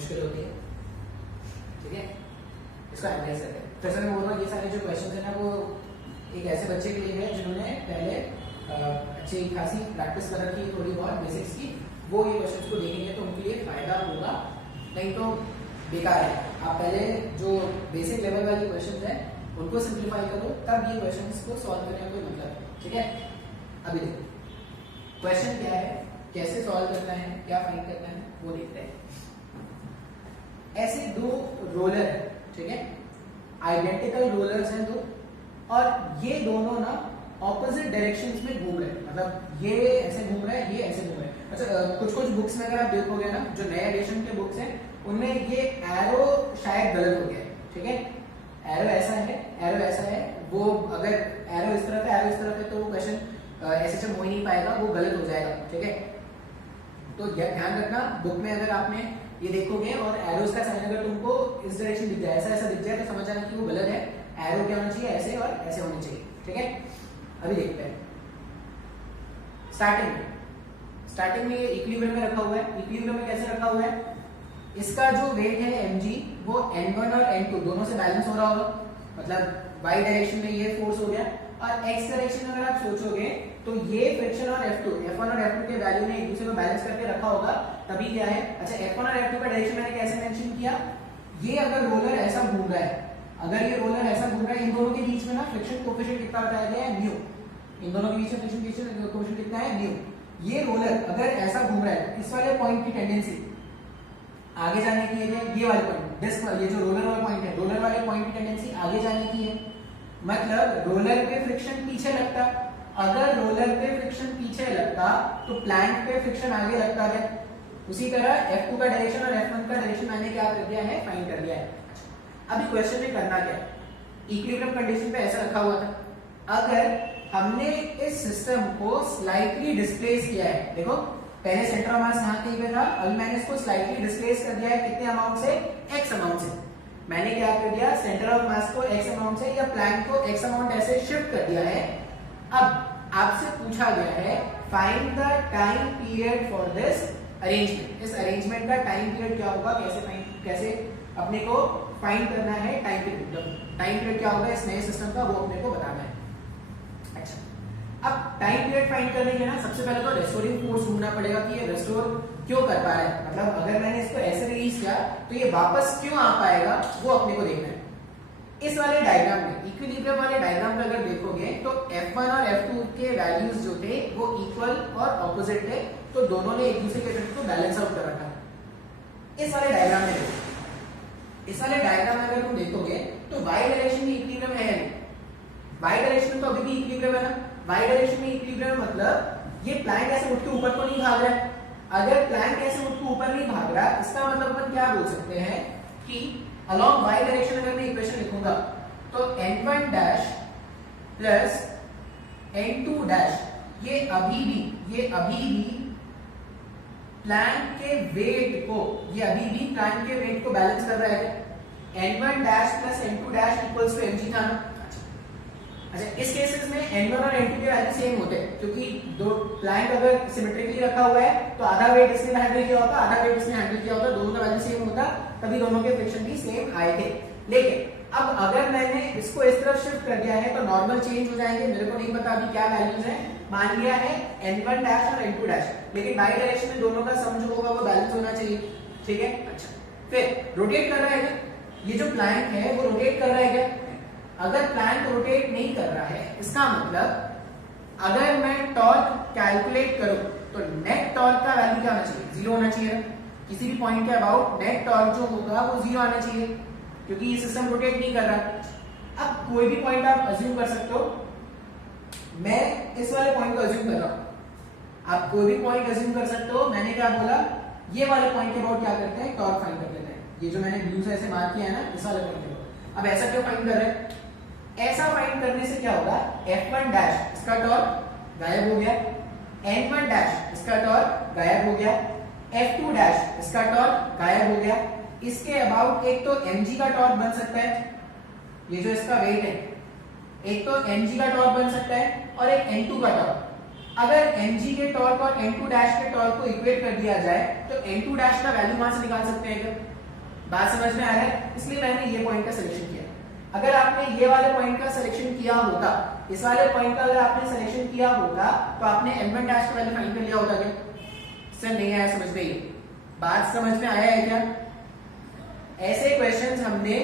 मुश्किल होती है, ठीक है, इसको एनालाइज करते हैं। जैसे मैं बोल रहा हूँ, ये सारे जो क्वेश्चन है ना वो एक ऐसे बच्चे के लिए है जिन्होंने पहले अच्छी खासी प्रैक्टिस कर रखी है, थोड़ी बहुत बेसिक्स की, वो ये क्वेश्चंस को देखेंगे तो उनके लिए फायदा होगा, नहीं तो बेकार है। आप पहले जो बेसिक लेवल वाली क्वेश्चंस है उनको सिंप्लीफाई करो, तब ये क्वेश्चंस को सॉल्व करने का कोई मतलब है, ठीक है। अभी देखो क्वेश्चन क्या है, कैसे सॉल्व करना है, क्या फाइंड करना है, वो देखते हैं। ऐसे दो रोलर है, ठीक है, आइडेंटिकल रोलर्स हैं दो, और ये दोनों ना ऑपोजिट डायरेक्शंस में घूम रहे हैं, मतलब ये ऐसे घूम रहा है, ये ऐसे घूम रहा है। अच्छा, कुछ कुछ बुक्स में अगर आप देखोगे ना, जो नए एडिशन के बुक्स हैं उनमें ये एरो शायद गलत हो गया है, ठीक है, एरो ऐसा है, एरो ऐसा है, वो अगर एरो इस तरफ है, एरो इस तरफ है, तो वो क्वेश्चन ऐसे हो ही नहीं पाएगा, वो गलत हो जाएगा, ठीक है। तो ध्यान रखना, बुक में अगर आपने ये देखोगे और एरोस का साइन अगर तुमको इस डायरेक्शन दिख जाए, ऐसा ऐसा दिख जाए, तो समझ जाना कि वो गलत है, एरो क्या होना चाहिए, ऐसे और ऐसे होने चाहिए, ठीक है। अभी देखते हैं स्टार्टिंग में ये इक्विलिब्रियम में रखा हुआ है। इक्विलिब्रियम में कैसे रखा हुआ है, इसका जो वेट है mg वो n1 और n2 दोनों से बैलेंस हो रहा होगा, मतलब y डायरेक्शन में ये फोर्स हो गया, और x डायरेक्शन में अगर आप सोचोगे तो ये फ्रिक्शन और F1 और F2 के वैल्यू ने एक दूसरे को बैलेंस करके रखा होगा, तभी क्या है। अच्छा, F1 और F2 का डायरेक्शन मैंने कैसे मेंशन किया, ये अगर रोलर ऐसा घूम रहा है, अगर ये रोलर ऐसा घूम रहा है, इन दोनों के बीच में ना फ्रिक्शन कोएफिशिएंट कितना बताया गया है, म्यू, इन दोनों के बीच में फ्रिक्शन कोएफिशिएंट कितना है, म्यू। ये रोलर अगर ऐसा घूम रहा है, इस वाले पॉइंट की टेंडेंसी आगे जाने की है, ये वाले पॉइंट डिस्क, ये जो रोलर वाला पॉइंट है, रोलर वाले पॉइंट की टेंडेंसी आगे जाने की है, मतलब रोलर पे फ्रिक्शन पीछे लगता, अगर रोलर पे फ्रिक्शन पीछे लगता तो प्लैंक पे फ्रिक्शन आगे लगता है। उसी तरह F2 का डायरेक्शन और F1 का डायरेक्शन मैंने क्या कर दिया है, फाइंड कर दिया है। अभी क्वेश्चन में करना क्या है, इक्विलिब्रियम कंडीशन पे ऐसा रखा हुआ था, अगर हमने इस सिस्टम को स्लाइटली डिस्प्लेस किया है, देखो पहले सेंटर ऑफ मास यहाँ कहीं पे था, अभी मैंने इसको स्लाइटली डिस्प्लेस कर दिया है, कितने अमाउंट से, x अमाउंट से। मैंने क्या कर दिया, सेंटर ऑफ मास को x अमाउंट से या प्लैंक को x अमाउंट ऐसे शिफ्ट कर दिया है। अब आपसे पूछा गया है find the time period for this arrangement, इस अरेंजमेंट का टाइम पीरियड क्या होगा, कैसे अपने को फाइंड करना है टाइम पीरियड क्या होगा इस नए सिस्टम का, वो अपने को बताना है। अच्छा, अब टाइम पीरियड फाइंड करने के ना सबसे पहले तो रेस्टोरिंग फोर्स ढूंढना पड़ेगा कि ये रेस्टोर क्यों कर पा रहा है, मतलब अगर मैंने इसको ऐसे रिलीज किया तो ये वापस क्यों आ पाएगा, वो अपने को देखना है। इस वाले डायग्राम में, इक्विलिब्रियम वाले डायग्राम में अगर देखोगे तो F1 और F2 के वैल्यूज जो थे वो इक्वल और ऑपोजिट थे, तो दोनों ने एक दूसरे के इफेक्ट को बैलेंस आउट कर रखा है। इस वाले डायग्राम में देखो, इस वाले डायग्राम में अगर तुम देखोगे तो y डायरेक्शन में इक्विलिब्रियम है नहीं, y डायरेक्शन में तो अभी भी इक्विलिब्रियम है ना, y डायरेक्शन में इक्विलिब्रियम मतलब ये प्लैंक ऐसे उठ के ऊपर तो नहीं भाग रहा है। अगर प्लैंक ऐसे उठ के ऊपर नहीं भाग रहा, इसका मतलब अपन क्या बोल सकते हैं कि along y डायरेक्शन अगर मैं इक्वेशन लिखूंगा तो n1 dash plus n2 dash ये अभी भी प्लैंक के वेट को बैलेंस कर रहा है। n1 dash plus n2 dash equals to mg था ना। अच्छा, इस केसेस में n1 और n2 के वैल्यू सेम होते हैं, क्योंकि दो प्लैंक अगर सिमेट्रिकली रखा हुआ है तो आधा वेट इसने हैंडल किया होता, आधा वेट इसने हैंडल किया होता, दोनों का वैल्यू सेम होता, तभी दोनों के फ्रिक्शन भी सेम आए थे। लेकिन अब अगर मैंने इसको इस तरफ शिफ्ट कर दिया है तो नॉर्मल चेंज हो जाएंगे, मेरे को नहीं पता अभी क्या वैल्यूज है, मान लिया है n1 डैश और n2 डैश, लेकिन y डायरेक्शन में दोनों का सम जो होगा वो बैलेंस होना चाहिए, ठीक है। अच्छा, फिर रोटेट कर रहा है क्या, ये जो प्लैंक है वो रोटेट कर रहा है क्या, अगर प्लैंक रोटेट नहीं कर रहा है, इसका मतलब अगर मैं टॉर्क कैलकुलेट करूं तो नेट टॉर्क का वैल्यू क्या होना चाहिए, 0 होना चाहिए। किसी भी पॉइंट के अबाउट नेट टॉर्क जो होगा वो 0 आना चाहिए, क्योंकि ये सिस्टम रोटेट नहीं कर रहा। अब कोई भी पॉइंट आप अज्यूम कर सकते हो, मैं इस वाले पॉइंट को अज्यूम कर रहा हूं, आप कोई भी पॉइंट अज्यूम कर सकते हो। मैंने क्या बोला, ये वाले पॉइंट के अबाउट क्या करते हैं, टॉर्क फाइंड कर लेते हैं। ये जो मैंने ब्लू से ऐसे मार्क किया है ना, इस वाले पॉइंट के अबाउट। अब ऐसा क्यों फाइंड कर रहे हैं, ऐसा फाइंड करने से क्या होगा, F1 डैश इसका टॉर्क गायब हो गया, N1 डैश इसका टॉर्क गायब हो गया, F2 डैश इसका टॉर्क गायब हो गया। इसके अबाउट एक तो mg का टॉर्क बन सकता है, ये जो इसका वेट है, एक तो mg का टॉर्क बन सकता है और एक n2 का टॉर्क। अगर mg के टॉर्क और n2 डैश के टॉर्क को इक्वेट कर दिया जाए तो n2 डैश का वैल्यू वहां से निकाल सकते हैं क्या, बात समझ में आ रहा है? इसलिए मैंने ये पॉइंट का सिलेक्शन किया। अगर आपने ये वाले पॉइंट का सिलेक्शन किया होता, इस वाले पॉइंट का अगर आपने सिलेक्शन किया होता तो आपने m1 डैश का वैल्यू फाइंड कर लिया होता क्या? सर नहीं आया समझ में? ये बात समझ में आया है क्या? ऐसे क्वेश्चंस हमने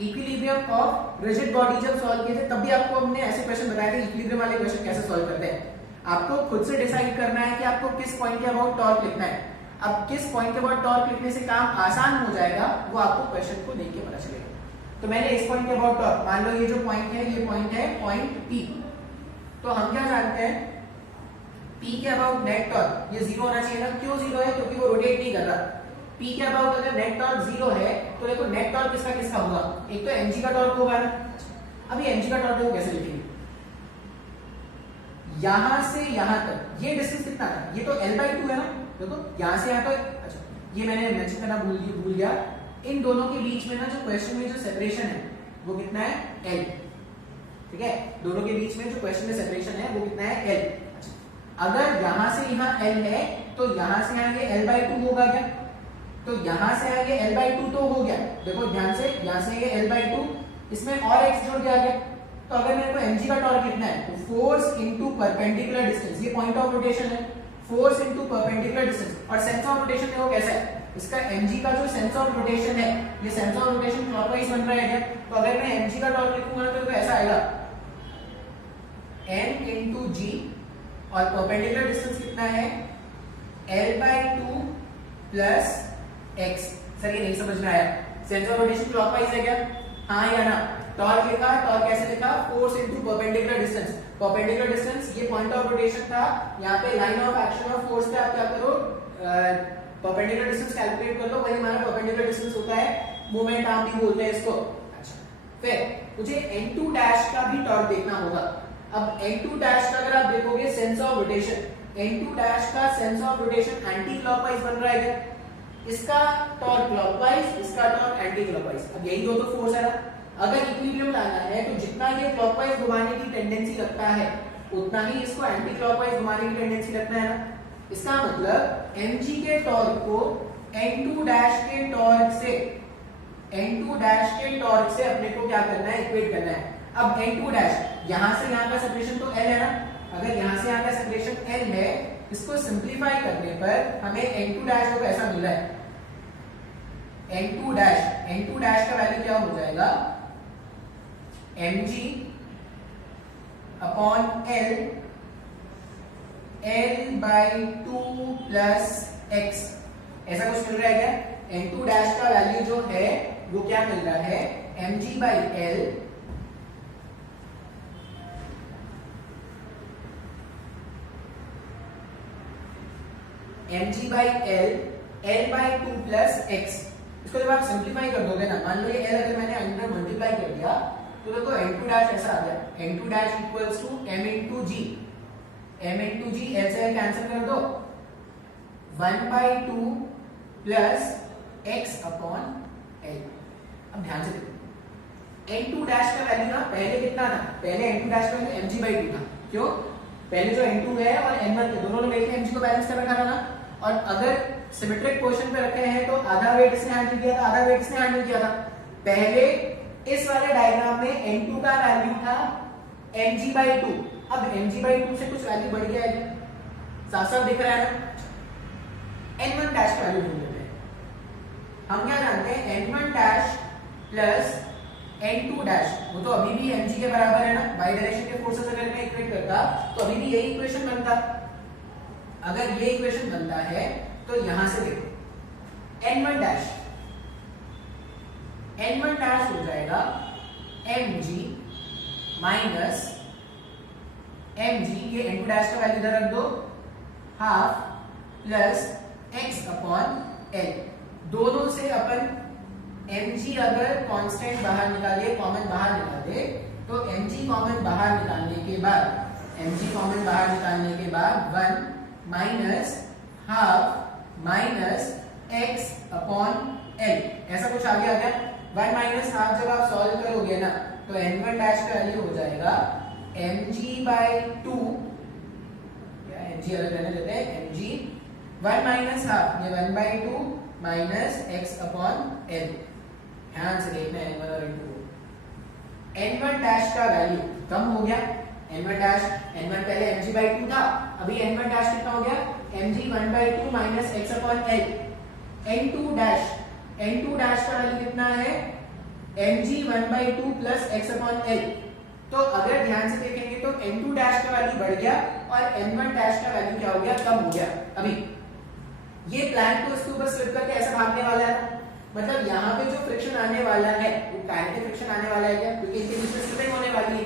इक्विलिब्रियम ऑफ रिजिड बॉडी जब सॉल्व किए थे तब भी आपको हमने ऐसे क्वेश्चन बताए थे इक्विलिब्रियम वाले क्वेश्चन कैसे सॉल्व करते हैं। आपको खुद से डिसाइड करना है कि आपको किस पॉइंट के अबाउट टॉर्क लिखना है। अब किस पॉइंट के अबाउट टॉर्क लिखने से काम आसान हो जाएगा वो आपको क्वेश्चन को देख के पता चलेगा। तो मैंने इस पॉइंट के अबाउट टॉर्क, मान लो ये जो पॉइंट है ये पॉइंट है पॉइंट P। तो हम क्या जानते हैं P के अबाउट नेट टॉर्क ये 0 होना चाहिए ना। क्यों 0 है? क्योंकि वो रोटेट नहीं कर रहा। P के अबाउट अगर नेट टॉर्क 0 है तो देखो नेट टॉर्क किसका किसका होगा? एक तो mg का टॉर्क होगा ना। अभी mg का टॉर्क कैसे लिखेंगे? यहां से यहां तक ये डिस्टेंस कितना है? ये तो L/2 है ना। देखो यहां से यहां तक, अच्छा ये मैंने मेंशन करना भूल गया। इन दोनों के बीच में ना जो क्वेश्चन में जो सेपरेशन है वो कितना है? L। ठीक है, दोनों के बीच में जो क्वेश्चन में सेपरेशन है वो कितना है? L। अगर यहां से यहां L है तो यहां से यहां ये L/2 होगा क्या? तो यहां से आगे L/2 तो हो गया। देखो ध्यान से, यहां से ये L/2, इसमें और x जोड़ दिया गया। तो अगर मेरे को mg का टॉर्क लिखना है तो फोर्स इनटू परपेंडिकुलर डिस्टेंस, ये पॉइंट ऑफ रोटेशन है, फोर्स इनटू परपेंडिकुलर डिस्टेंस। और सेंस ऑफ रोटेशन देखो कैसा है, इसका mg का जो सेंस ऑफ रोटेशन है ये सेंस ऑफ रोटेशन क्लॉकवाइज बन रहा है क्या? तो अगर मैं mg का टॉर्क लिखूंगा तो ऐसा आएगा n इनटू g और परपेंडिकुलर डिस्टेंस कितना है? L/2 plus x। सर ये नहीं समझ में आया, सेंस ऑफ रोटेशन क्लॉकवाइज है क्या? हाँ या ना? टॉर्क लिखा, टॉर्क कैसे लिखा? Force into perpendicular distance. Perpendicular distance ये पॉइंट ऑफ रोटेशन था, यहाँ पे line of action of force पे आप क्या करो, परपेंडिकुलर डिस्टेंस कैलकुलेट कर लो, वही हमारा परपेंडिकुलर डिस्टेंस होता है, मोमेंट आर्म भी बोलते हैं इसको। अच्छा, फिर मुझे n2 डैश का भी टॉर्क देखना होगा। अब n2 डैश का अगर आप देखोगे sense of rotation, n2 dash का sense of rotation anticlockwise बन रहा है। इसका टॉर्क क्लॉकवाइज, इसका टॉर्क एंटी क्लॉकवाइज। अब यही दो तो फोर्स है ना। अगर इक्विलिब्रियम लाना है तो जितना ये क्लॉकवाइज घुमाने की टेंडेंसी रखता है उतना ही इसको एंटी क्लॉकवाइज घुमाने की टेंडेंसी रखना है ना। इसका मतलब mg के टॉर्क को n2 डैश के टॉर्क से, n2 डैश के टॉर्क से अपने को क्या करना है? इक्वेट करना है। अब n2 डैश यहां से यहां का सेपरेशन तो L है ना। अगर यहां से यहां का सेपरेशन L है, इसको सिंपलीफाई करने पर हमें n2 डैश को ऐसा मिला है, n2 डैश का वैल्यू क्या हो जाएगा? mg upon L/2 plus x। ऐसा कुछ मिल रहा है क्या? n2 डैश का वैल्यू जो है वो क्या मिल रहा है? mg by L L/2 plus x। इसको जब आप सिंप्लीफाई कर दोगे ना, मान लो ये L अगर मैंने अंदर मल्टीप्लाई कर दिया तो देखो n2 डैश ऐसा आ गया, n2 dash equals to m into G, m into G L से कैंसिल कर दो, 1/2 प्लस x अपॉन L। अब ध्यान से देखो n2 डैश का वैल्यू ना पहले कितना था? पहले n2 डैश का वैल्यू mg/2 था। क्यों? पहले जो n2 है और n1 थे दोनों ने लेके mg को बैलेंस कर रखा था ना। और अगर सिमेट्रिक पोजीशन पे रखे हैं तो आधा वेट इसने हैंडल किया था, आधा वेट इसने हैंडल किया था। पहले इस वाले डायग्राम में n2 का वैल्यू था mg/2, अब mg/2 से कुछ वैल्यू बढ़ गया है क्या? साफ साफ दिख रहा है ना। n1 डैश का वैल्यू ढूंढ लेते हैं। हम क्या जानते हैं? n1 dash plus n2 dash, वो तो अभी भी mg के बराबर है ना। बाई डायरेक्शन के फोर्सेस अगर मैं इक्वेट करता तो अभी भी यही इक्वेशन बनता। अगर ये इक्वेशन बनता है तो यहां से देखो n1 डैश हो जाएगा mg माइनस mg, ये n2 डैश का वैल्यू इधर रख दो, half plus x upon l। दोनों से अपन mg अगर कांस्टेंट बाहर निकाले, कॉमन बाहर निकाले, तो mg कॉमन बाहर निकालने के बाद, mg कॉमन बाहर निकालने के बाद 1 minus half minus x upon l, ऐसा कुछ आ गया क्या? 1 माइनस हाफ जब आप सॉल्व करोगे ना तो n1 डैश का वैल्यू हो जाएगा mg/2, या mg अलग रहने देते हैं, mg 1 माइनस हाफ, ये 1/2 माइनस एक्स अपॉन एल। ध्यान से देखना है N1 और N2 को। N1 डैश का वैल्यू कम हो गया, N1 डैश, N1 पहले mg/2 था, अभी N1 डैश कितना हो गया, mg 1/2 minus x upon L. N2 dash का वैल्यू कितना है, mg 1/2 plus X upon L. तो अगर ध्यान से देखेंगे तो N2 डैश का वैल्यू बढ़ गया और N1 डैश का वैल्यू क्या हो गया, कम हो गया। अभी ये प्लांट को इसके ऊपर स्लिप करके ऐसा भागने वाला है, मतलब यहाँ पे जो फ्रिक्शन आने वाला है वो काइनेटिक फ्रिक्शन आने वाला है क्या, क्योंकि इनके बीच में स्लिपिंग होने वाली है।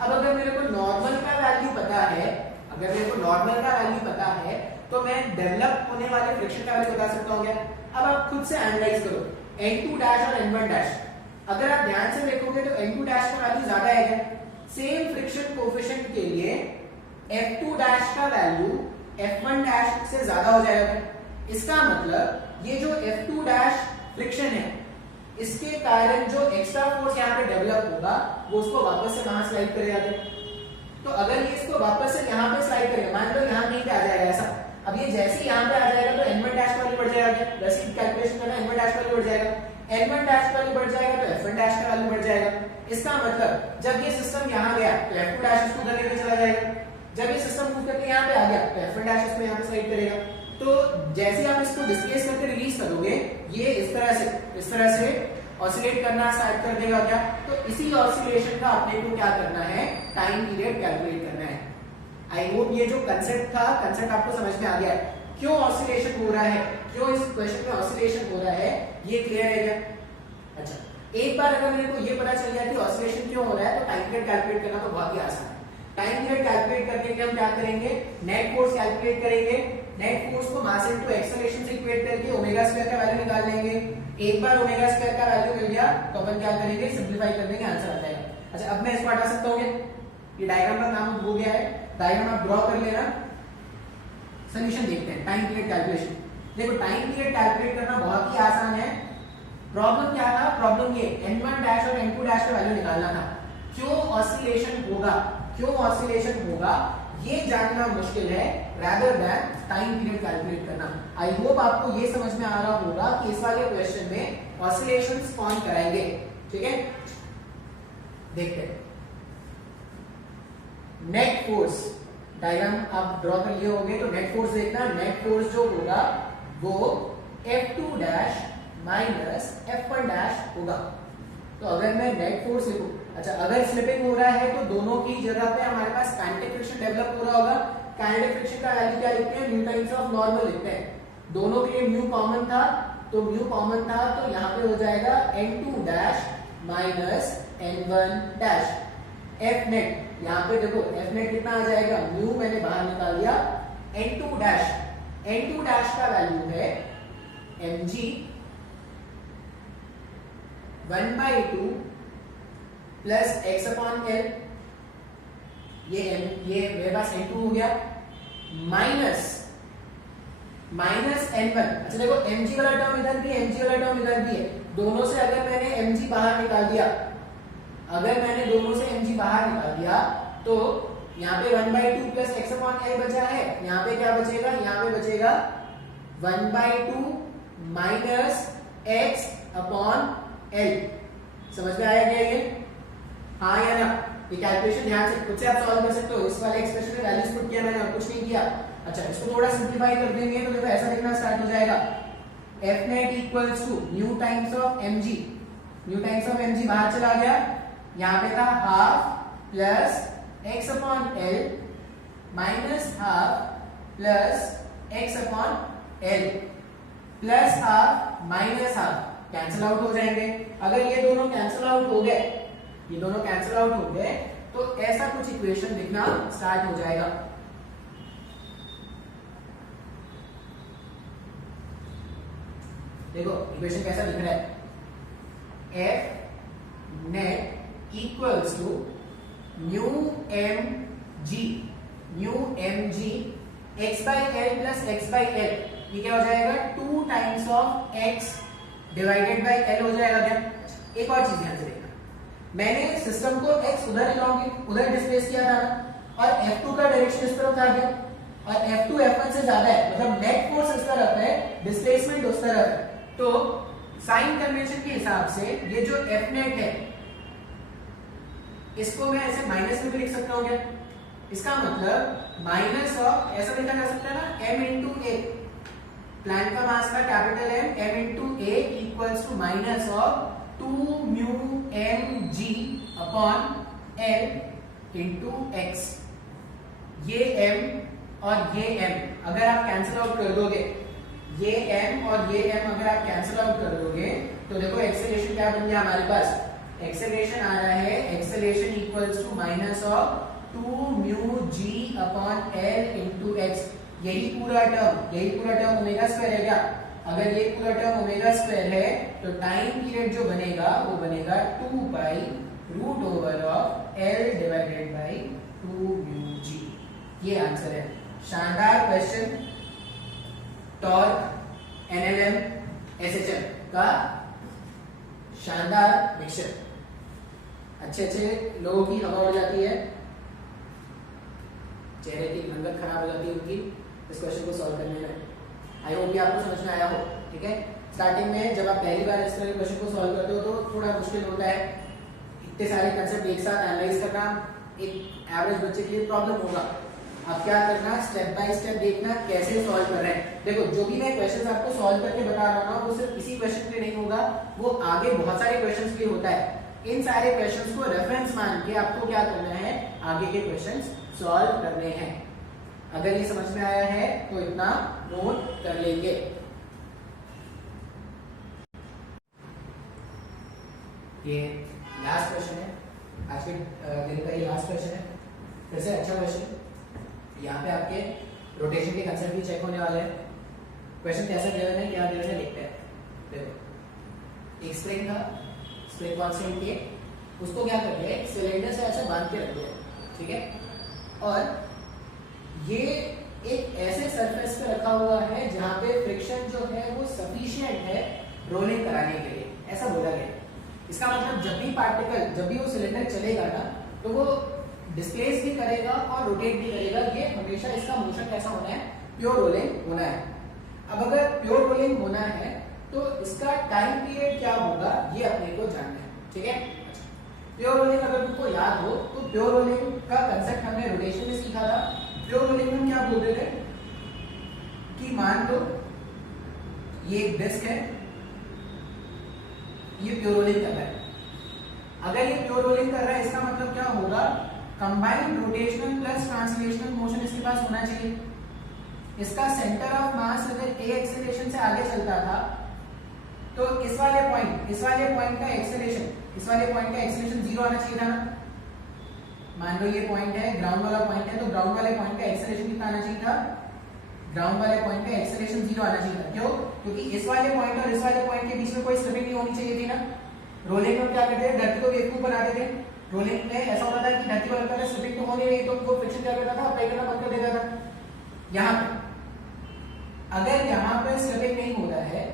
अब अगर मेरे को नॉर्मल का वैल्यू पता है, अगर मेरे को नॉर्मल का वैल्यू पता है तो मैं डेवलप होने वाले फ्रिक्शन का वैल्यू बता सकता हूँ क्या। अब आप खुद से एनालाइज करो N2 डैश और N1 डैश। अगर आप ध्यान से देखोगे तो N2 डैश का वैल्यू ज्यादा है क्या, सेम फ्रिक्शन कोएफिशिएंट के लिए F2 डैश का वैल्यू F1 डैश से ज्यादा हो जाएगा। इसका मतलब ये जो F2 डैश फ्रिक्शन है, इसके कारण जो एक्स्ट्रा फोर्स यहाँ पे डेवलप होगा वो उसको वापस से कहां स्लाइड करेगा। तो अगर ये इसको वापस से यहाँ पे स्लाइड करेगा, मान लो यहाँ कहीं पे आ जाएगा ऐसा, अब ये जैसे ही यहाँ पे आ जाएगा तो N1 डैश वैल्यू बढ़ जाएगा, वैसे ही कैलकुलेशन करना, N1 डैश वैल्यू बढ़ जाएगा, N1 डैश वैल्यू बढ़ जाएगा तो F1 डैश का वैल्यू बढ़ जाएगा। इसका मतलब जब ये सिस्टम यहाँ गया तो F2 डैश इसको उधर लेके चला जाएगा, जब ये सिस्टम मूव करके यहाँ पे आ गया तो F1 डैश इसको यहाँ पे स्लाइड करेगा। तो जैसे आप इसको डिस्प्लेस करके रिलीज करोगे ये इस तरह से ऑसिलेट करना स्टार्ट कर देगा क्या। तो इसी ऑसिलेशन का अपने को क्या करना है, टाइम पीरियड कैलकुलेट करना है। आई होप ये जो कंसेप्ट था, कंसेप्ट आपको समझ में आ गया है, क्यों ऑसिलेशन हो रहा है, क्यों इस क्वेश्चन में ऑसिलेशन हो रहा है, ये क्लियर है क्या। अच्छा, एक बार अगर मेरे को ये पता चल गया कि ऑसिलेशन क्यों हो रहा है तो टाइम पीरियड कैलकुलेट करना तो बहुत ही आसान है। टाइम पीरियड कैलकुलेट करने के हम क्या करेंगे, नेट फोर्स कैलकुलेट करेंगे। नेट फोर्स को मास इनटू एक्सेलरेशन से इक्वेट करके ओमेगा स्क्वायर का वैल्यू निकाल लेंगे। एक बार ओमेगा स्क्वायर का वैल्यू मिल गया तो अपन क्या करेंगे, सिंपलीफाई कर देंगे, आंसर आ जाएगा। अच्छा, अब मैं इसको हटा सकता हूँ, ये डायग्राम का काम हो गया है, डायग्राम आप ड्रॉ कर लेना। सॉल्यूशन देखते हैं, टाइम पीरियड कैलकुलेशन। देखो टाइम पीरियड कैलकुलेट करना बहुत ही आसान है। प्रॉब्लम क्या था, प्रॉब्लम ये N1 डैश और N2 डैश का वैल्यू निकालना था। क्यों ऑसिलेशन होगा, क्यों ऑसिलेशन होगा ये जानना मुश्किल है rather than time period calculate करना। आई होप आपको ये समझ में आ रहा होगा कि इस वाले क्वेश्चन में ऑसिलेशंस कौन कराएंगे। ठीक है, देखते हैं। नेट फोर्स डायग्राम आप ड्रॉ कर लिए होंगे तो नेट फोर्स देखना, नेट फोर्स जो होगा वो F2 dash minus F1 dash होगा। तो अगर मैं नेट फोर्स लिखूं, अच्छा अगर स्लिपिंग हो रहा है तो दोनों की जगह पे हमारे पास काइनेटिक फ्रिक्शन डेवलप हो रहा होगा। काइनेटिक फ्रिक्शन का वैल्यू क्या लिखते हैं, म्यू टाइम्स ऑफ नॉर्मल लिखते हैं। दोनों के लिए म्यू कॉमन था तो यहाँ पे हो जाएगा N2 dash minus N1 dash. F net यहाँ पे देखो F नेट कितना आ जाएगा, म्यू मैंने बाहर निकाल दिया, N2 डैश का वैल्यू है mg 1/2 plus X upon L, ये मेरे पास N2 हो गया, माइनस N1। अच्छा देखो mg वाला टर्म इधर भी है, mg वाला टर्म इधर भी है, दोनों से अगर मैंने mg बाहर निकाल दिया, तो यहाँ पे 1/2 प्लस एक्स अपॉन एल बचा है, यहाँ पे क्या बचेगा, यहाँ पे बचेगा 1/2 माइनस एक्स अपॉन एल। समझ में आया क्या ये, हाँ या ना। ये कैलकुलेशन ध्यान से खुद से आप सॉल्व कर सकते हो। इस वाले एक्सप्रेशन में वैल्यूज पुट किया मैंने और कुछ नहीं किया। अच्छा, इसको थोड़ा सिंपलीफाई कर देंगे तो देखो ऐसा लिखना स्टार्ट हो जाएगा, F net equals to mu times of mg। Mu times of mg बाहर चला गया, यहाँ पे था half plus X upon L minus half plus X upon L plus half minus half cancel out हो जाएंगे। अगर ये दोनों कैंसिल आउट हो गए, तो ऐसा कुछ इक्वेशन लिखना स्टार्ट हो जाएगा। देखो इक्वेशन कैसा दिख रहा है, F net equals to mu mg x by l plus x by l, ये क्या हो जाएगा 2 times of x divided by l हो जाएगा क्या। एक और चीज ध्यान से देखना, मैंने सिस्टम को x उधर डिस्प्लेस किया था और F2 का डायरेक्शन इस तरफ था क्या, और F2 F1 से ज्यादा है, मतलब नेट फोर्स इस तरफ है, डिस्प्लेसमेंट उस तरफ है। तो साइन कन्वेंशन के हिसाब से ये जो एफ नेट है इसको मैं ऐसे माइनस में भी लिख सकता हूं क्या? इसका मतलब माइनस ऑफ, ऐसा लिखा जा सकता है ना, m इंटू ए, प्लांट का मास का capital M into A equals to minus of 2 mu M G upon L into X. ये m और ये m अगर आप कैंसिल आउट कर दोगे, ये m और ये m अगर आप कैंसिल आउट कर दोगे तो देखो एक्सेलरेशन क्या बन गया हमारे पास? एक्सेलरेशन आ रहा है, acceleration equals to minus of 2 mu G upon L into X. यही पूरा टर्म ओमेगा स्क्वायर है क्या? अगर ये पूरा टर्म ओमेगा स्क्वायर है तो टाइम पीरियड जो बनेगा वो बनेगा 2 pi root over of L divided by 2 mu G. ये आंसर है। शानदार क्वेश्चन, टॉर्क एनएलएम एसएचएम का शानदार मिक्सचर। अच्छे लोगों की हवा हो जाती है, चेहरे की रंगत खराब हो जाती है उनकी इस क्वेश्चन को सॉल्व करने में। आई होप कि आपको समझ में आया हो। ठीक है, स्टार्टिंग में जब आप पहली बार इस तरह के क्वेश्चन को सॉल्व करते हो तो थोड़ा मुश्किल होता है, इतने सारे कंसेप्ट एक साथ एनालाइज करना एक एवरेज बच्चे के लिए प्रॉब्लम होगा। अब क्या करना, स्टेप बाय स्टेप देखना कैसे सॉल्व कर रहे हैं। देखो जो भी मैं क्वेश्चंस आपको सॉल्व करके बता रहा हूं ना, वो सिर्फ इसी क्वेश्चन के नहीं होगा, वो आगे बहुत सारे क्वेश्चंस के लिए होता है। इन सारे क्वेश्चंस को रेफरेंस मान के आपको क्या करना है, आगे के क्वेश्चंस सॉल्व करने हैं। अगर ये समझ में आया है तो इतना नोट कर लेंगे। ये लास्ट क्वेश्चन है आज के दिन का, ये लास्ट क्वेश्चन है, फिर से अच्छा क्वेश्चन। यहाँ पे आपके रोटेशन के कंसेप्ट भी चेक होने वाले हैं। क्वेश्चन कैसा गिवन है, क्या गिवन है देखते हैं। देखो एक स्प्रिंग था, स्प्रिंग कांस्टेंट के, उसको क्या कर दिया, एक सिलेंडर से ऐसे बांध के रख दिया, ठीक है, और ये एक ऐसे सरफेस पे रखा हुआ है जहां पे फ्रिक्शन जो है वो सफिशिएंट है रोलिंग कराने के लिए, ऐसा बोला गया। इसका मतलब जब भी पार्टिकल, जब भी वो सिलेंडर चलेगा ना, तो वो डिस्प्लेस भी करेगा और रोटेट भी करेगा। ये हमेशा इसका मोशन कैसा होना है, प्योर रोलिंग होना है। अब अगर प्योर रोलिंग होना है तो इसका टाइम पीरियड क्या होगा, ये अपने को जानना है, ठीक है। प्योर रोलिंग अगर तुमको याद हो तो प्योर रोलिंग का कंसेप्ट हमने रोटेशन में सीखा था। प्योर रोलिंग में क्या बोलते थे कि मान लो ये एक डिस्क है, ये प्योर रोलिंग कर रहा है। अगर ये प्योर रोलिंग कर रहा है इसका मतलब क्या होगा, combined rotational plus translational motion इसके पास होना चाहिए। इसका सेंटर ऑफ मास अगर ए एक्सेलरेशन से आगे चलता था तो इस वाले पॉइंट का एक्सेलरेशन, इस वाले पॉइंट का एक्सेलरेशन 0 आना चाहिए था ना। मान लो ये पॉइंट है, ग्राउंड वाला पॉइंट है, तो ग्राउंड वाले पॉइंट का एक्सेलरेशन कितना आना चाहिए था, ग्राउंड वाले पॉइंट का एक्सेलरेशन 0 आना चाहिए था। क्यों? क्योंकि इस वाले पॉइंट और इस वाले पॉइंट के बीच में कोई स्लिपिंग नहीं होनी चाहिए थी ना। रोलिंग में क्या करते थे, धरती को बेवकूफ बनाते थे। रोलिंग में ऐसा होता था कि धरती को लगता था स्लिपिंग तो होनी नहीं, तो वो फ्रिक्शन क्या करता था, अप्लाई करना बंद कर देता था। यहाँ पे अगर यहाँ पे स्लिपिंग नहीं होता है,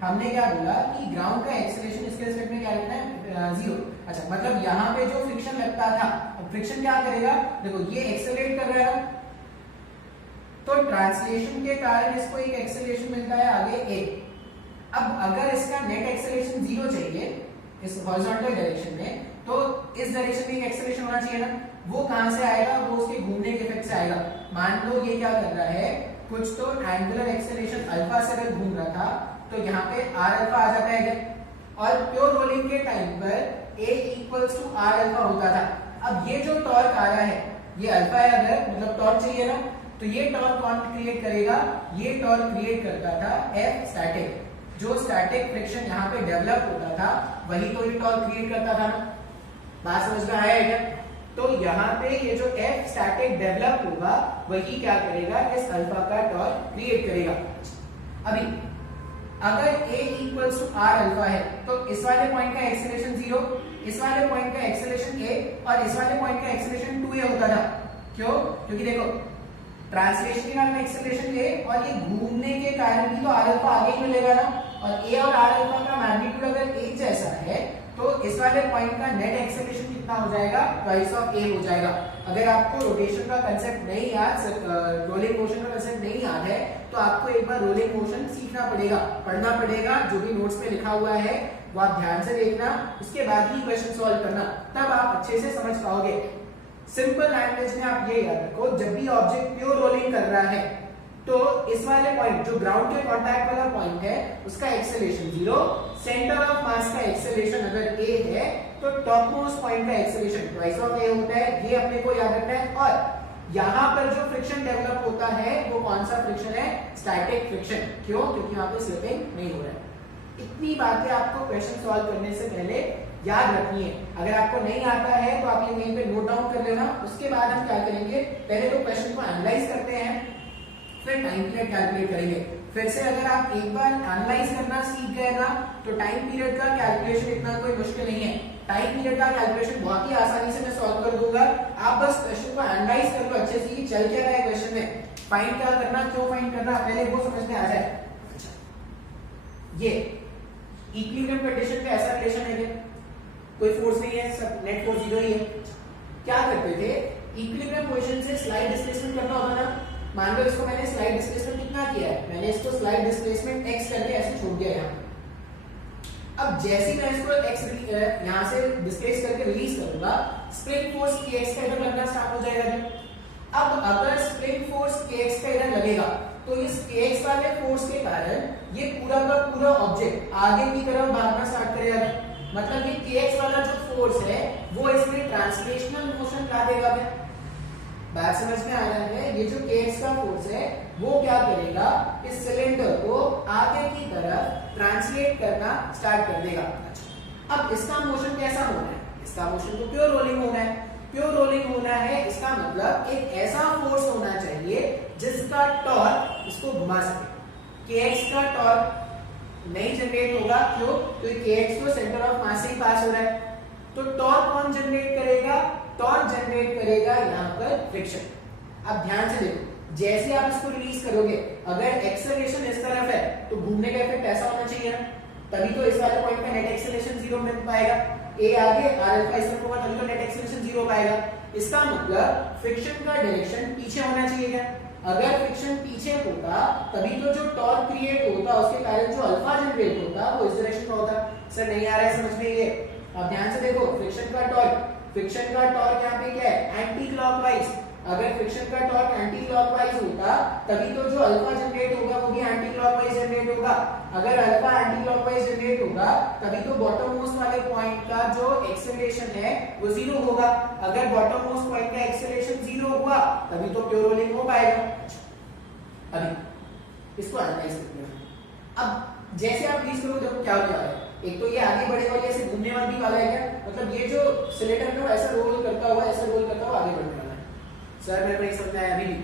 हमने क्या बोला कि ग्राउंड का एक्सेलरेशन इसके रिस्पेक्ट में क्या लिखना है, 0। अच्छा, मतलब यहाँ पे जो फ्रिक्शन लगता था, फ्रिक्शन क्या करेगा, देखो ये एक्सेलरेट कर रहा है तो ट्रांसलेशन के कारण इसको एक एक्सेलरेशन मिलता है आगे a। अब अगर इसका नेट एक्सेलरेशन 0 चाहिए इस हॉरिजॉन्टल डायरेक्शन में, तो इस डायरेक्शन में एक एक्सेलरेशन होना चाहिए ना। वो कहां से आएगा, वो उसके घूमने के इफेक्ट से आएगा। मान लो ये क्या कर रहा है, कुछ तो एंगुलर एक्सेलरेशन अल्फा से अगर घूम रहा था तो यहाँ पे आर अल्फा आ जाता है क्या, और प्योर रोलिंग के टाइम पर a equals to R alpha होता था। अब ये जो टॉर्क आ रहा है, ये अल्फा है, अगर मतलब टॉर्क चाहिए ना, तो ये टॉर्क कौन क्रिएट करेगा, ये टॉर्क क्रिएट करता था F स्टैटिक। जो स्टैटिक फ्रिक्शन यहाँ पे डेवलप होता था वही तो ये टॉर्क क्रिएट करता था ना। बात समझ में आया है क्या? तो यहाँ पे ये जो F स्टैटिक डेवलप होगा वही क्या करेगा, इस अल्फा का टॉर्क क्रिएट करेगा। अभी अगर a equals to R alpha है तो इस वाले पॉइंट का एक्सेलरेशन 0, इस वाले पॉइंट का एक्सेलरेशन a और इस वाले पॉइंट का एक्सेलरेशन 2a होता था। क्यों? क्योंकि देखो ट्रांसलेशन के कारण एक्सेलरेशन a और ये घूमने के कारण भी तो आर अल्फा आगे ही मिलेगा ना, और a और आर अल्फा का मैग्नीट्यूड अगर एक जैसा है तो इस वाले पॉइंट का नेट एक्सेलरेशन कितना हो जाएगा, ट्वाइस ऑफ ए हो जाएगा। अगर आपको रोटेशन का कंसेप्ट नहीं याद, रोलिंग मोशन का कंसेप्ट नहीं याद है, तो आपको एक बार रोलिंग मोशन सीखना पड़ेगा, पढ़ना पड़ेगा। जो भी नोट्स में लिखा हुआ है वो आप ध्यान से देखना, उसके बाद ही क्वेश्चन सॉल्व करना, तब आप अच्छे से समझ पाओगे। सिंपल लैंग्वेज में आप ये याद रखो, जब भी ऑब्जेक्ट प्योर रोलिंग कर रहा है तो इस वाले पॉइंट जो ग्राउंड के कांटेक्ट वाला पॉइंट है उसका एक्सेलरेशन 0, सेंटर ऑफ मास का एक्सेलरेशन अगर a है तो टॉप मोस्ट पॉइंट का एक्सेलरेशन ट्वाइस ऑफ a होता है। ये अपने को याद रखना है। और यहाँ पर जो फ्रिक्शन डेवलप होता है वो कौन सा फ्रिक्शन है, स्टैटिक फ्रिक्शन। क्यों? क्योंकि यहाँ पे स्लिपिंग नहीं हो रहा है। इतनी बातें आपको क्वेश्चन सॉल्व करने से पहले याद रखनी है। अगर आपको नहीं आता है तो आप ये यहीं पे नोट डाउन कर लेना। उसके बाद हम क्या करेंगे, पहले तो क्वेश्चन को एनालाइज करते हैं, फिर टाइम पीरियड कैलकुलेट करेंगे। फिर से अगर आप एक बार एनालाइज करना सीख गए ना तो टाइम पीरियड का कैलकुलेशन इतना कोई मुश्किल नहीं है। टाइम पीरियड का कैलकुलेशन बहुत ही आसानी से मैं सॉल्व कर दूंगा। आप बस क्वेश्चन को एनालाइज कर लो अच्छे से कि चल क्या रहा है क्वेश्चन में, फाइंड क्या करना, क्यों फाइंड करना, पहले वो समझ में आ जाए। ये इक्विलिब्रियम कंडीशन का ऐसा रिलेशन है कि कोई फोर्स नहीं है, सब नेट फोर्स 0 ही है। क्या करते थे, इक्विलिब्रियम पोजीशन से स्लाइड डिस्प्लेसमेंट करना होता ना। मान लो इसको मैंने स्लाइड डिस्प्लेसमेंट कितना किया है, मैंने इसको स्लाइड डिस्प्लेसमेंट x करके ऐसे छोड़ दिया यहाँ। अब जैसे ही मैं इसको x यहाँ से डिस्प्लेस करके रिलीज करूंगा, स्प्रिंग फोर्स kx का इधर लगना स्टार्ट हो जाएगा। अब अगर स्प्रिंग फोर्स kx का इधर लगेगा तो इस kx वाले फोर्स के कारण ये पूरा का पूरा ऑब्जेक्ट आगे की तरफ भागना स्टार्ट करेगा। मतलब ये kx वाला जो फोर्स है वो इसमें ट्रांसलेशनल मोशन ला देगा। बात समझ में आ रहा है? ये जो kx का फोर्स है वो क्या करेगा, इस सिलेंडर को आगे की तरफ ट्रांसलेट करना स्टार्ट कर देगा। अब इसका मोशन कैसा होना है, इसका मोशन तो प्योर रोलिंग होना है। प्योर रोलिंग होना है इसका मतलब एक ऐसा फोर्स होना चाहिए जिसका टॉर्क इसको घुमा सके। kx का टॉर्क नहीं जनरेट होगा, क्यों? क्योंकि kx तो सेंटर ऑफ मास से ही पास हो रहा है। तो टॉर्क कौन जनरेट करेगा, टॉर्क जनरेट करेगा यहाँ पर फ्रिक्शन। अब ध्यान से देखो, जैसे आप इसको रिलीज करोगे, अगर एक्सेलरेशन इस तरफ है तो घूमने का इफेक्ट ऐसा होना चाहिए ना, तभी तो इस वाले पॉइंट का नेट एक्सेलरेशन 0 मिल पाएगा। a आगे r अल्फा इस तरफ होगा तभी तो नेट एक्सेलरेशन 0 पाएगा। इसका मतलब फ्रिक्शन का डायरेक्शन पीछे होना चाहिए क्या? अगर फ्रिक्शन पीछे होता तभी तो जो टॉर्क क्रिएट होता उसके कारण जो अल्फा जनरेट होता वो इस डायरेक्शन में होता। सर नहीं आ रहा है समझ में ये? अब ध्यान से देखो, फ्रिक्शन का टॉर्क यहाँ पे क्या है, एंटी क्लॉकवाइज। अगर फ्रिक्शन का टॉर्क एंटी क्लॉकवाइज होता तभी तो जो अल्फा जनरेट होगा वो भी एंटी क्लॉकवाइज जनरेट होगा। अगर अल्फा एंटी क्लॉकवाइज जनरेट होगा तभी तो बॉटम मोस्ट वाले पॉइंट का जो एक्सेलरेशन है वो 0 होगा। अगर बॉटम मोस्ट पॉइंट का एक्सेलरेशन 0 हुआ तभी तो प्योर रोलिंग हो पाएगा। अभी इसको एनालाइज करते हैं। अब जैसे आप प्लीज करो, देखो क्या क्या है। एक तो ये आगे बढ़ेगा, ये ऐसे घूमने वाली है क्या, मतलब ये जो सिलेंडर है वो ऐसा रोल करता हुआ आगे बढ़ने वाला है। सर मेरे को नहीं समझ आया, अभी भी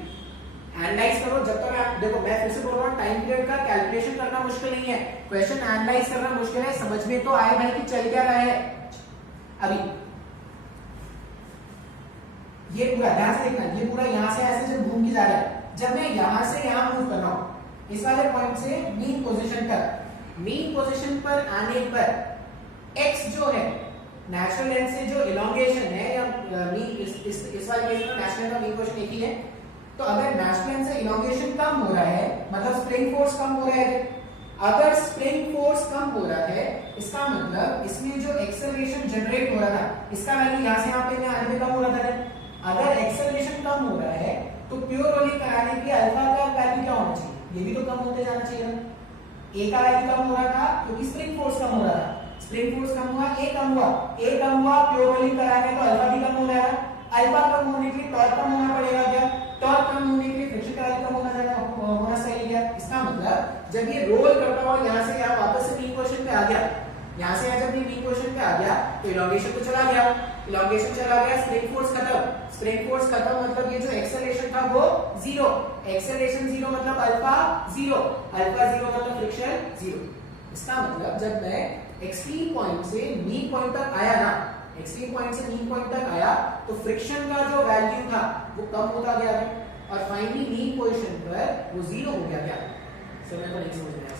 एनालाइज करो। जब तक आप देखो, मैं फिर से बोल रहा हूँ, टाइम पीरियड का कैलकुलेशन करना मुश्किल नहीं है, क्वेश्चन एनालाइज करना मुश्किल है। समझ में तो आए भाई कि चल क्या रहा है। अभी ये पूरा ध्यान से देखना, ये पूरा यहाँ से ऐसे जब घूम के जा रहा है, जब मैं यहाँ से यहाँ मूव कर रहा हूँ इस वाले पॉइंट से मीन पोजीशन तक, मीन पोजीशन पर आने पर x जो है नेचुरल लेंथ से जो इलोंगेशन है, या मीन इस वाले केस में नेचुरल का मीन पोजीशन एक ही है। तो अगर नेचुरल लेंथ से इलोंगेशन कम हो रहा है मतलब स्प्रिंग फोर्स कम हो रहा है। अगर स्प्रिंग फोर्स कम हो रहा है इसका मतलब इसमें जो एक्सेलरेशन जनरेट हो रहा था इसका वैल्यू यहाँ से यहाँ पे आने में कम हो रहा था। अगर एक्सेलरेशन कम हो रहा है तो प्योर रोलिंग कराने के लिए अल्फा का वैल्यू क्या होना चाहिए, ये भी तो कम होते जाना चाहिए ना। ए का वैल्यू कम हो रहा था क्योंकि स्प्रिंग फोर्स कम हो रहा था, स्प्रिंग फोर्स कम हुआ, ए कम हुआ, प्योर रोलिंग कराने तो अल्फा भी कम हो रहा है। अल्फा कम होने के लिए टॉर्क कम होना पड़ेगा क्या, टॉर्क कम होने के लिए फ्रिक्शन का वैल्यू कम होना चाहिए क्या। इसका मतलब जब ये रोल करता हुआ यहाँ से यहाँ वापस से मीन पोजीशन पे आ गया, यहाँ से जब ये मीन पोजीशन पे आ गया तो इलोंगेशन तो चला गया, इलोंगेशन चला गया, स्प्रिंग फोर्स खत्म, स्प्रिंग फोर्स खत्म मतलब ये जो एक्सेलरेशन था वो 0, एक्सेलरेशन 0 मतलब अल्फा 0, अल्फा 0 मतलब फ्रिक्शन 0। इसका मतलब जब मैं एक्सट्रीम पॉइंट से मीन पॉइंट तक आया ना, एक्सट्रीम पॉइंट से मीन पॉइंट तक आया तो फ्रिक्शन का जो वैल्यू था वो कम होता गया और फाइनली मीन पोजीशन पर वो 0 हो गया। क्या सर मेरे को नहीं समझ में आया,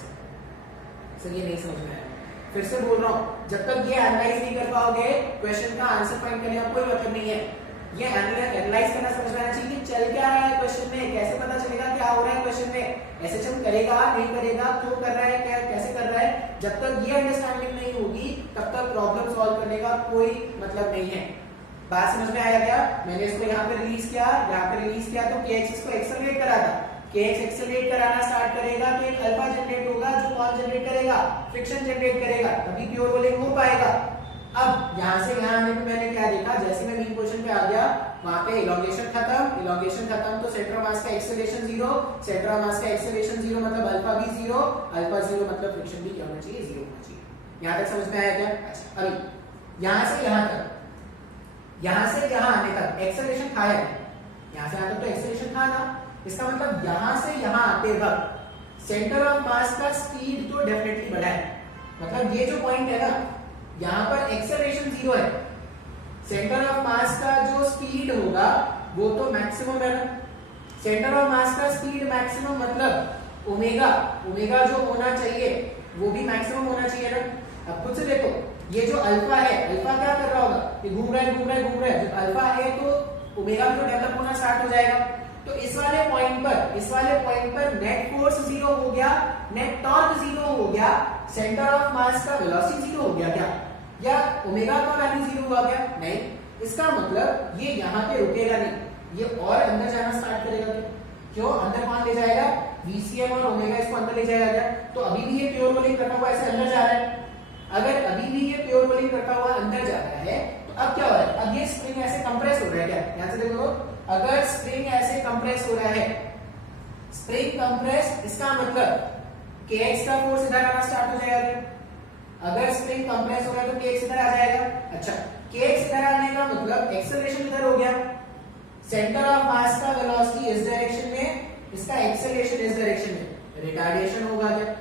सर ये नहीं समझ में आया। फिर से बोल रहा हूं, जब तक ये एनालाइज नहीं कर पाओगे क्वेश्चन का आंसर फाइंड करने का कोई मतलब नहीं है। ये एनालाइज करना समझ में आना चाहिए कि चल क्या रहा है क्वेश्चन में, कैसे पता चलेगा क्या हो रहा है क्वेश्चन में, एसएचएम करेगा नहीं करेगा, क्यों कर रहा है, क्या कैसे कर रहा है। जब तक ये अंडरस्टैंडिंग नहीं होगी तब तक प्रॉब्लम सॉल्व करने का कोई मतलब नहीं है। बात समझ में आया क्या? मैंने इसको यहाँ पे रिलीज किया, यहाँ पे रिलीज किया तो KX इसको एक्सेलरेट करा था, KX एक्सेलरेट कराना स्टार्ट करेगा तो एक अल्फा जनरेट होगा, जो कौन जनरेट करेगा, फ्रिक्शन जनरेट करेगा, तभी प्योर रोलिंग हो पाएगा। अब यहां से यहां आने पे मैंने क्या देखा, जैसे मैं मेन पोजीशन पे आ गया वहां पे इलॉन्गेशन खत्म, तो सेंटर ऑफ मास का एक्सेलरेशन 0, सेंटर ऑफ मास का एक्सेलरेशन 0 मतलब अल्फा भी 0, अल्फा 0 मतलब फ्रिक्शन भी क्या होना चाहिए, 0 होना चाहिए। यहां तक समझ में आया क्या? अच्छा, अभी यहां से यहां तक, यहां से यहां आने तक एक्सेलरेशन था है, यहां से यहां तक तो एक्सेलरेशन था ना, इसका मतलब यहां से यहां आते वक्त सेंटर ऑफ मास का स्पीड तो डेफिनेटली बढ़ा है। मतलब ये जो पॉइंट है ना, यहां पर एक्सेलरेशन 0 है, सेंटर ऑफ मास का जो स्पीड होगा वो तो मैक्सिमम है ना, सेंटर ऑफ मास का स्पीड मैक्सिमम मतलब ओमेगा, ओमेगा जो होना चाहिए वो भी मैक्सिमम होना चाहिए ना। अब खुद से देखो, ये जो अल्फा है, अल्फा क्या कर रहा होगा, ये घूम रहा है घूम रहा है घूम रहा है, जब अल्फा है तो ओमेगा भी तो डेवलप होना स्टार्ट हो जाएगा। तो इस वाले पॉइंट पर नेट फोर्स 0 हो गया, नेट टॉर्क 0 हो गया, सेंटर ऑफ मास का वेलोसिटी 0 हो गया क्या, या ओमेगा का वैल्यू 0 हुआ क्या? नहीं। इसका मतलब ये यहां पे रुकेगा नहीं, ये और अंदर जाना स्टार्ट करेगा क्या? क्यों अंदर कौन ले जाएगा, VCM और ओमेगा इसको अंदर ले जाएगा क्या? तो अभी भी ये प्योर रोलिंग करता हुआ ऐसे अंदर जा रहा है। अगर अभी भी ये प्योर रोलिंग करता हुआ अंदर जा रहा है तो अब क्या हो रहा है, अब ये स्प्रिंग ऐसे कंप्रेस हो रहा है क्या? यहां से देखो, अगर स्प्रिंग ऐसे कंप्रेस हो रहा है, स्प्रिंग कंप्रेस, इसका मतलब KX का फोर्स इधर आना स्टार्ट हो जाएगा। अगर स्प्रिंग कंप्रेस हो रहा है तो KX इधर आ जाएगा। अच्छा, KX इधर आने का मतलब एक्सेलरेशन इधर हो गया, सेंटर ऑफ मास का वेलोसिटी इस डायरेक्शन में, इसका एक्सेलरेशन इस डायरेक्शन में, रिटार्डेशन होगा क्या?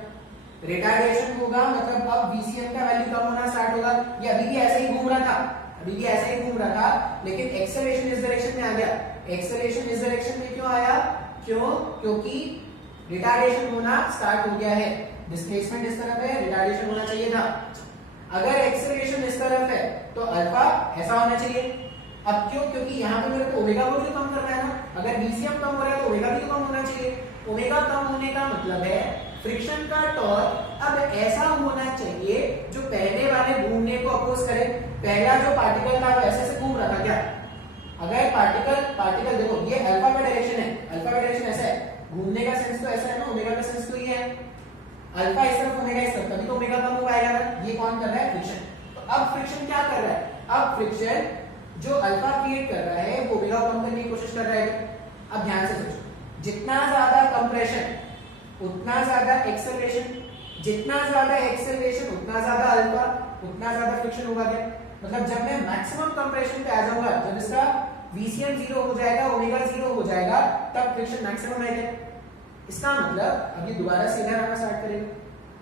रिटार्डेशन होगा मतलब अब VCM का वैल्यू कम होना स्टार्ट होगा। ये अभी भी ऐसे ही घूम रहा था, अभी भी ऐसे ही घूम रहा था, लेकिन एक्सेलरेशन इस डायरेक्शन में आ गया। एक्सेलरेशन इस डायरेक्शन में क्यों आया? क्यों? क्योंकि रिटार्डेशन होना स्टार्ट हो गया है, डिस्प्लेसमेंट इस तरफ है, रिटार्डेशन होना चाहिए था। अगर एक्सेलरेशन इस तरफ है तो अल्फा ऐसा होना चाहिए। अब क्यों? क्योंकि यहाँ पे मेरे को ओमेगा को भी कम करना है ना, अगर VCM कम हो रहा है तो ओमेगा भी तो कम होना चाहिए। ओमेगा कम होने का मतलब है फ्रिक्शन का टॉर्क अब ऐसा होना चाहिए जो पहले वाले घूमने को अपोज करे। पहला जो पार्टिकल था वो ऐसे घूम रहा था क्या? अगर पार्टिकल देखो, ये अल्फा का डायरेक्शन है, अल्फा का डायरेक्शन ऐसा है, घूमने का सेंस तो ऐसा है ना, ओमेगा का सेंस तो ये है, अल्फा इस तरफ ओमेगा इस तरफ, तभी तो ओमेगा कम हो पाएगा ना। ये कौन कर रहा है? फ्रिक्शन। तो अब फ्रिक्शन क्या कर रहा है? अब फ्रिक्शन जो अल्फा क्रिएट कर रहा है वो ओमेगा कम करने की कोशिश कर रहा है। अब ध्यान से सोचो, जितना ज्यादा कंप्रेशन उतना ज्यादा एक्सेलरेशन, जितना ज्यादा एक्सेलरेशन उतना ज्यादा अल्फा, उतना ज्यादा फ्रिक्शन होगा क्या? मतलब जब मैं मैक्सिमम कंप्रेशन पे आ जाऊंगा, जब इसका VCM 0 हो जाएगा, ओमेगा 0 हो जाएगा, तब फ्रिक्शन मैक्सिमम है क्या? इसका मतलब अब ये दोबारा से इधर आना स्टार्ट करेगा,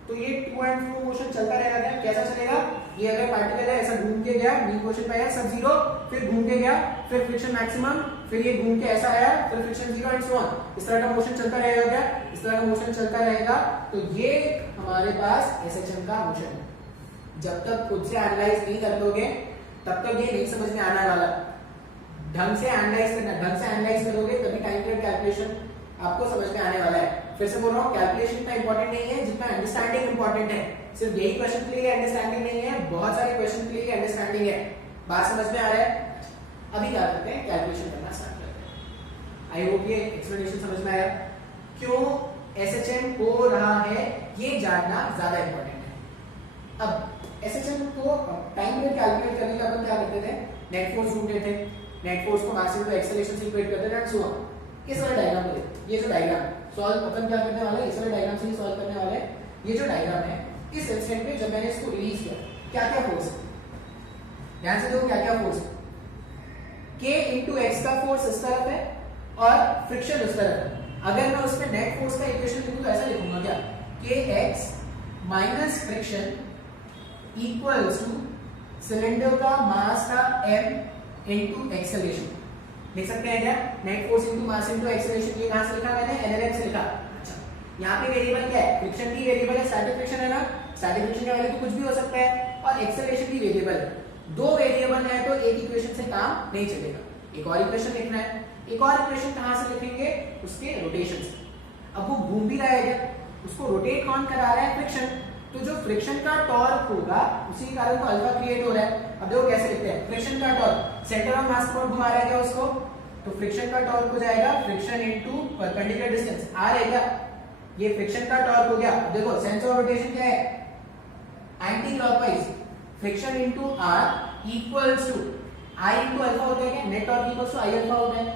तो ये टू एंड फ्रो मोशन चलता रहेगा क्या? कैसा चलेगा? ये अगर पार्टिकल है ऐसा घूम के गया, मीन पोजीशन पे आया, सब 0, फिर घूम के गया, फिर फ्रिक्शन मैक्सिमम, फिर ये घूम के ऐसा आया, फिर फ्रिक्शन 0 एंड सो ऑन। इस तरह का मोशन चलता रहेगा क्या? इस तरह का मोशन चलता रहेगा। तो ये हमारे पास SHM का मोशन है। जब तक खुद से एनालाइज नहीं कर लोगे तब तक ये नहीं समझ में आने वाला। ढंग से एनालाइज करना, ढंग से एनालाइज करोगे तभी टाइम पीरियड कैलकुलेशन आपको समझ में आने वाला है। फिर से बोल रहा हूँ, कैलकुलेशन इतना इंपॉर्टेंट नहीं है जितना अंडरस्टैंडिंग इंपॉर्टेंट है। सिर्फ यही क्वेश्चन के लिए अंडरस्टैंडिंग नहीं है, बहुत सारे क्वेश्चन के लिए अंडरस्टैंडिंग है। बात समझ में आ रहा है? अभी क्या करते हैं, कैलकुलेशन करना स्टार्ट करते हैं। आई होप ये एक्सप्लेनेशन समझ में आया। क्यों SHM हो रहा है ये जानना ज्यादा इंपॉर्टेंट है। अब SHM को टाइम पीरियड कैलकुलेट करने का अपन क्या करते थे, नेट फोर्स ढूंढते थे, नेट फोर्स को मास इनटू एक्सेलरेशन से इक्वेट करते थे एंड सो ऑन। इस वाले डायग्राम को ये जो डायग्राम सॉल्व अपन क्या करने वाले हैं, इस वाले डायग्राम से ही सॉल्व करने वाले हैं। ये जो डायग्राम है, इस इंस्टेंट पे जब मैंने इसको रिलीज किया, क्या क्या फोर्स है, ध्यान से देखो क्या क्या फोर्स है। K इंटू एक्स का फोर्स इस तरफ है और फ्रिक्शन उस तरफ है। अगर मैं उसमें नेट फोर्स का इक्वेशन लिखूं तो ऐसा लिखूंगा क्या, Kx minus friction equals two cylinder का मास का m इंटू एक्सेलरेशन। लिख सकते हैं क्या, net force into mass into acceleration. ये कहां से लिखा मैंने, NLM से लिखा। अच्छा, यहाँ पे वेरिएबल क्या है, फ्रिक्शन की वेरिएबल है, स्टैटिक फ्रिक्शन है ना, स्टैटिक फ्रिक्शन का वैल्यू तो कुछ भी हो सकता है और एक्सेलरेशन भी वेरिएबल है। दो वेरिएबल है तो एक इक्वेशन से काम नहीं चलेगा, एक और इक्वेशन लिखना है। एक और इक्वेशन कहां से लिखेंगे, उसके रोटेशन से। अब वो घूम भी रहा है क्या, उसको रोटेट कौन करा रहा है, फ्रिक्शन। तो जो फ्रिक्शन का टॉर्क होगा उसी के कारण तो अल्फा क्रिएट हो रहा है। अब देखो कैसे लिखते हैं, फ्रिक्शन का टॉर्क सेंटर ऑफ मास पर घुमा रहा है क्या उसको, तो फ्रिक्शन का टॉर्क हो जाएगा friction into perpendicular distance R है क्या, ये फ्रिक्शन का टॉर्क हो गया। अब देखो सेंस ऑफ रोटेशन क्या है, anti clockwise, friction into R equals to I into alpha होता है क्या, net torque equals to I alpha होता है।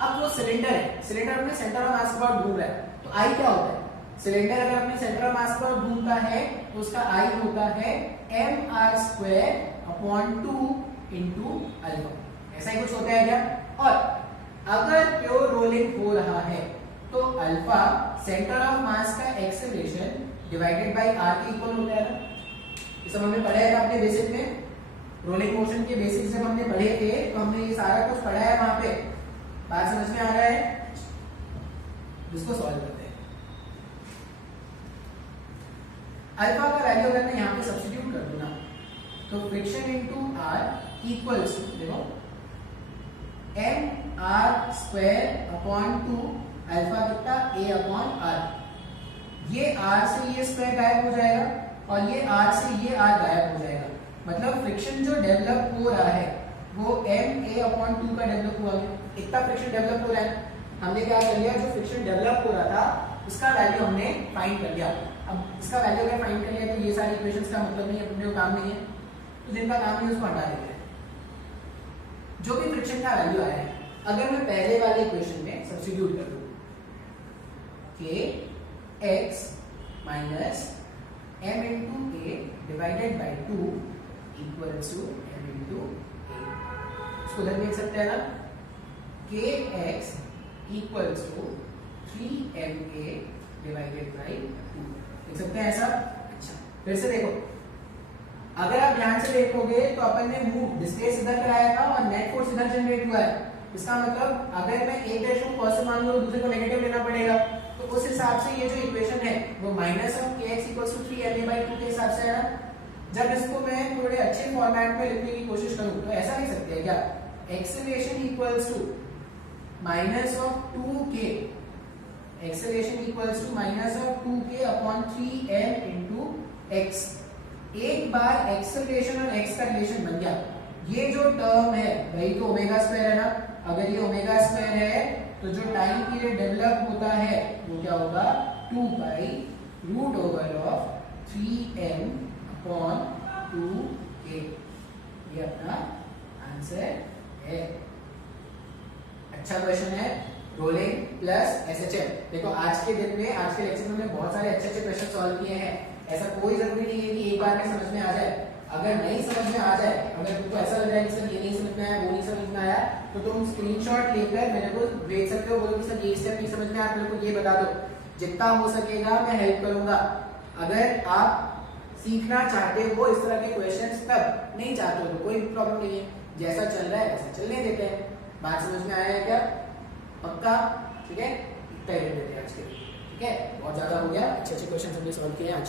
अब वो सिलेंडर है, सिलेंडर अपने सेंटर ऑफ मास पर घूम रहा है तो आई क्या होता है, सिलेंडर अगर अपने सेंटर ऑफ मास पर घूमता है तो उसका आई होता है mr² अपॉन 2 इंटू अल्फा, ऐसा ही कुछ होता है क्या। और अगर प्योर रोलिंग हो रहा है तो अल्फा सेंटर ऑफ मास का एक्सेलरेशन डिवाइडेड बाय आर के इक्वल होता है ना, ये सब हमने पढ़ा है अपने बेसिक में, रोलिंग मोशन के बेसिक्स जब हमने पढ़े थे तो हमने ये सारा कुछ पढ़ा है वहां पे, बात समझ में आ रहा है, जिसको सॉल्व करते हैं। अल्फा का वैल्यू अगर मैं यहाँ पे सब्स्टिट्यूट कर दूं ना तो friction into R equals to देखो mr² अपॉन 2 अल्फा कितना a अपॉन r, ये r से ये स्क्वायर गायब हो जाएगा और ये r से ये r गायब हो जाएगा, मतलब फ्रिक्शन जो डेवलप हो रहा है वो ma अपॉन 2 का डेवलप हुआ है, इतना फ्रिक्शन डेवलप हो रहा है। हमने क्या कर लिया, जो फ्रिक्शन डेवलप हो रहा था उसका वैल्यू हमने फाइंड कर लिया। अब इसका वैल्यू अगर फाइंड कर लिया तो ये सारी इक्वेशंस का मतलब नहीं है, अपने को काम नहीं है, तो जिनका काम नहीं है उसको हटा देते हैं। जो भी फ्रिक्शन का वैल्यू आया है अगर मैं पहले वाले इक्वेशन में सब्स्टिट्यूट कर दूं k x minus m into a divided by 2 equals to m into a, इसको उधर देख सकते हैं ना, k x equals to 3ma divided by 2, देख सकते हैं ऐसा। अच्छा फिर से देखो, अगर आप ध्यान से देखोगे तो अपन ने मूव डिस्प्लेस इधर कराया था और नेट फोर्स इधर जनरेट हुआ है, इसका मतलब अगर मैं एक डैश को पॉजिटिव मान लूं दूसरे को नेगेटिव लेना पड़ेगा, तो उस हिसाब से ये जो इक्वेशन है वो minus of kx equals to 3ma/2 के हिसाब से है ना। जब इसको मैं थोड़े अच्छे फॉर्मेट में लिखने की कोशिश करूं तो ऐसा लिख सकते हैं क्या, acceleration equals to minus of 2k, acceleration equals to minus of 2k upon 3m into x। एक बार एक्सेलरेशन और x का रिलेशन बन गया, ये जो टर्म है वही तो ओमेगा स्क्वायर है ना, अगर ये ओमेगा स्क्वायर है तो जो टाइम पीरियड डेवलप होता है वो क्या होगा, 2 pi root over of 3m upon 2k, ये अपना आंसर है। अच्छा क्वेश्चन है, रोलिंग प्लस एसएचएम। देखो आज के दिन में, आज के लेक्चर में हमने बहुत सारे अच्छे अच्छे क्वेश्चन सॉल्व किए हैं, ऐसा कोई जरूरी नहीं है कि एक बार में समझ में आ जाए। अगर नहीं समझ में आ जाए, अगर तुमको ऐसा लग रहा है कि सर ये नहीं समझ में आया, वो नहीं समझ में आया, तो तुम स्क्रीनशॉट लेकर मेरे को भेज सकते हो, बोलो कि सर ये स्टेप नहीं समझ में आया, मेरे को ये बता दो, जितना हो सकेगा मैं हेल्प करूंगा। अगर आप सीखना चाहते हो इस तरह के क्वेश्चंस, तब नहीं चाहते हो तो कोई प्रॉब्लम नहीं है, जैसा चल रहा है वैसा चलने देते हैं। बात समझ में आया है क्या, पक्का, ठीक है, इतना ही देते हैं आज के, ठीक है, बहुत ज्यादा हो गया, अच्छे अच्छे क्वेश्चन हमने सॉल्व किए आज।